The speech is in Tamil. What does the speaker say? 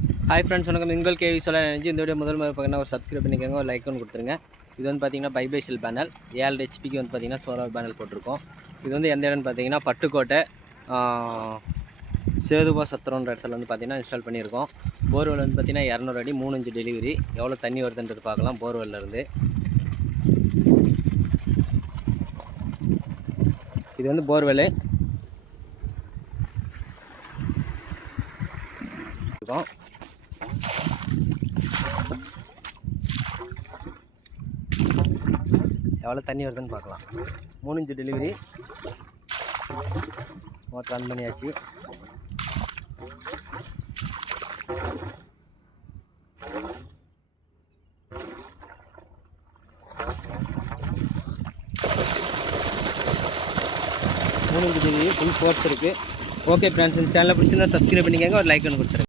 ஹாய் ஃப்ரெண்ட்ஸ், வணக்கம். உங்கள் கேவி சொல்ல நினைச்சு இந்த வீடியோ முதல் முறை பார்த்தீங்கன்னா ஒரு சப்ஸ்கிரைப் பண்ணிக்கோங்க, ஒரு லைக் ஒன்று கொடுத்துருங்க. இது வந்து பார்த்தீங்கன்னா பைபேஷியல் பேனல் 7 ஹெச்பிக்கு வந்து பார்த்தீங்கன்னா சோலார் பேனல் போட்டிருக்கோம். இது வந்து எந்த இடம்னு பார்த்தீங்கன்னா பட்டுக்கோட்டை சேதுபா சத்திரன்ற இடத்துல வந்து பார்த்தீங்கன்னா இன்ஸ்டால் பண்ணியிருக்கோம். போர்வெல் வந்து பார்த்தீங்கன்னா 200 அடி 3 இன்ச்சு டெலிவரி. எவ்வளோ தண்ணி வருதுன்றது பார்க்கலாம். போர்வெல்லேருந்து இது வந்து போர்வெல் இருக்கும். எவ்வளோ தண்ணி வருதுன்னு பார்க்கலாம். 3 இன்ச்சு டெலிவரி. மோட்டர் ஆன் பண்ணியாச்சு. ஃபுல் ஃபோர்ஸ் இருக்குது. ஓகே ஃப்ரெண்ட்ஸ், இந்த சேனலை பிடிச்சிருந்தா சப்ஸ்கிரைப் பண்ணிக்கோங்க, ஒரு லைக் ஒன்று கொடுத்துருங்க.